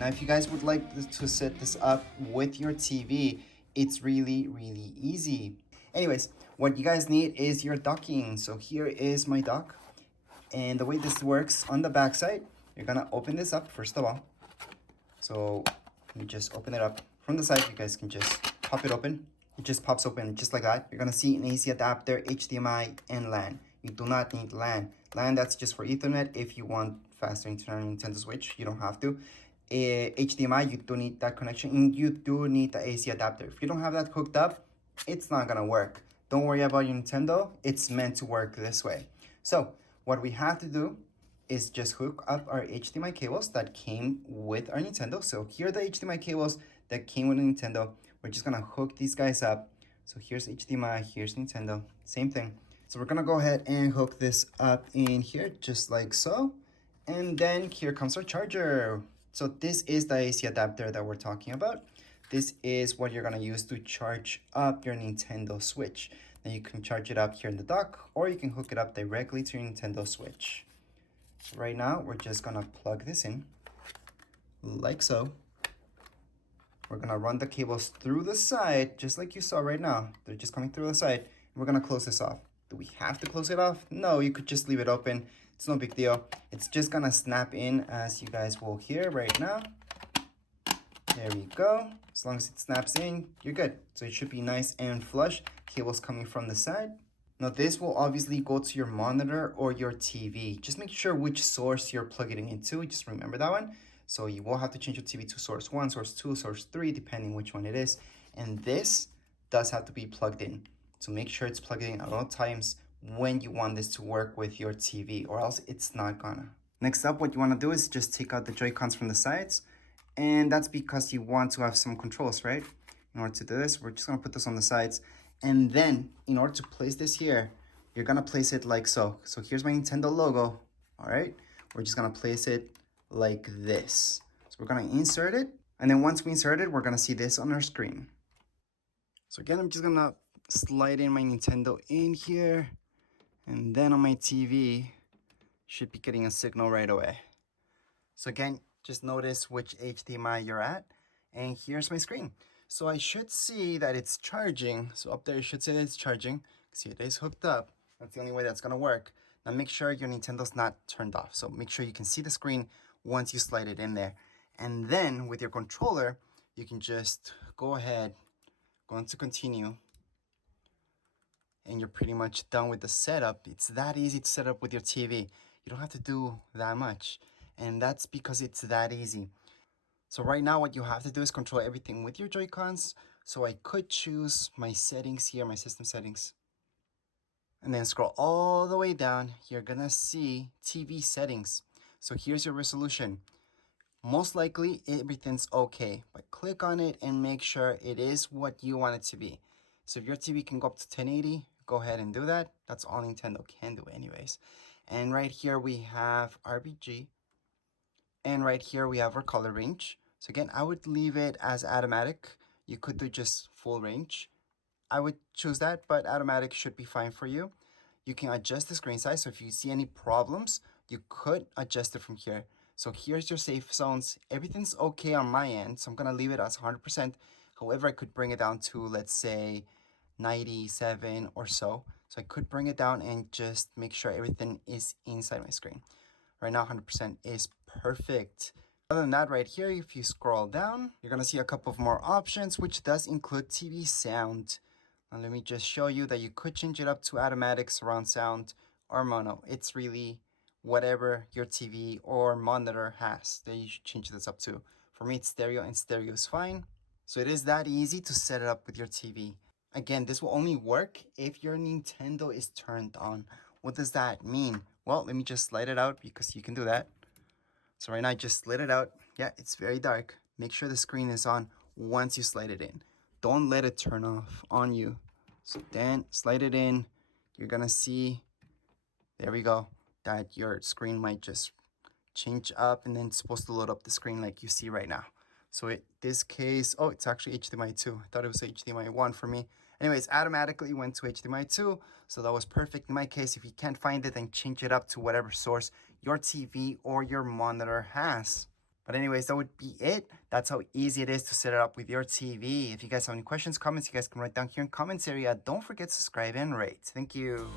Now, if you guys would like to set this up with your TV, it's really, really easy. Anyways, what you guys need is your docking. So here is my dock. And the way this works on the back side, you're gonna open this up first of all. So you just open it up from the side. You guys can just pop it open. It just pops open just like that. You're gonna see an AC adapter, HDMI, and LAN. You do not need LAN. LAN, that's just for Ethernet. If you want faster internet on Nintendo Switch, you don't have to. HDMI, you do need that connection, and you do need the AC adapter. If you don't have that hooked up, it's not gonna work. Don't worry about your Nintendo. It's meant to work this way. So what we have to do is just hook up our HDMI cables that came with our Nintendo. So here are the HDMI cables that came with the Nintendo. We're just gonna hook these guys up. So here's HDMI, here's Nintendo, same thing. So we're gonna go ahead and hook this up in here, just like so. And then here comes our charger. So this is the AC adapter that we're talking about. This is what you're gonna use to charge up your Nintendo Switch. Now you can charge it up here in the dock, or you can hook it up directly to your Nintendo Switch. Right now, we're just gonna plug this in, like so. We're gonna run the cables through the side, just like you saw right now. They're just coming through the side. We're gonna close this off. Do we have to close it off? No, you could just leave it open. It's no big deal. It's just gonna snap in, as you guys will hear right now. There we go. As long as it snaps in, you're good. So it should be nice and flush. Cables coming from the side. Now this will obviously go to your monitor or your TV. Just make sure which source you're plugging it into. Just remember that one. So you will have to change your TV to source 1, source 2, source 3, depending which one it is. And this does have to be plugged in. So make sure it's plugged in at all times when you want this to work with your TV, or else it's not gonna. Next up, what you wanna do is just take out the Joy-Cons from the sides. And that's because you want to have some controls, right? In order to do this, we're just gonna put this on the sides. And then, in order to place this here, you're gonna place it like so. So here's my Nintendo logo, all right? We're just gonna place it like this. So we're gonna insert it. And then once we insert it, we're gonna see this on our screen. So again, I'm just gonna slide in my Nintendo in here. And then on my TV, should be getting a signal right away. So again, just notice which HDMI you're at. And here's my screen. So I should see that it's charging. So up there, it should say that it's charging. See, it is hooked up. That's the only way that's gonna work. Now make sure your Nintendo's not turned off. So make sure you can see the screen once you slide it in there. And then with your controller, you can just go ahead, go into continue. And you're pretty much done with the setup. It's that easy to set up with your TV. You don't have to do that much. And that's because it's that easy. So right now, what you have to do is control everything with your Joy-Cons. So I could choose my settings here, my system settings. And then scroll all the way down. You're gonna see TV settings. So here's your resolution. Most likely, everything's okay. But click on it and make sure it is what you want it to be. So if your TV can go up to 1080, go ahead and do that. That's all Nintendo can do anyways. And right here, we have RGB. And right here, we have our color range. So again, I would leave it as automatic. You could do just full range. I would choose that, but automatic should be fine for you. You can adjust the screen size. So if you see any problems, you could adjust it from here. So here's your safe zones. Everything's okay on my end. So I'm gonna leave it as 100%. However, I could bring it down to, let's say, 97 or so. So I could bring it down and just make sure everything is inside my screen. Right now, 100% is perfect. Other than that, right here, if you scroll down, you're gonna see a couple of more options, which does include TV sound. Now let me just show you that you could change it up to automatic, surround sound, or mono. It's really whatever your TV or monitor has that you should change this up to. For me, it's stereo, and stereo is fine. So it is that easy to set it up with your TV. Again, this will only work if your Nintendo is turned on. What does that mean? Well, let me just slide it out because you can do that. So right now I just slid it out. Yeah, it's very dark. Make sure the screen is on once you slide it in. Don't let it turn off on you. So then slide it in. You're gonna see, there we go, that your screen might just change up and then it's supposed to load up the screen like you see right now. So in this case, oh, it's actually HDMI 2. I thought it was HDMI 1 for me. Anyways, automatically went to HDMI 2, so that was perfect. In my case, if you can't find it, then change it up to whatever source your TV or your monitor has. But anyways, that would be it. That's how easy it is to set it up with your TV. If you guys have any questions, comments, you guys can write down here in comments area. Don't forget to subscribe and rate. Thank you.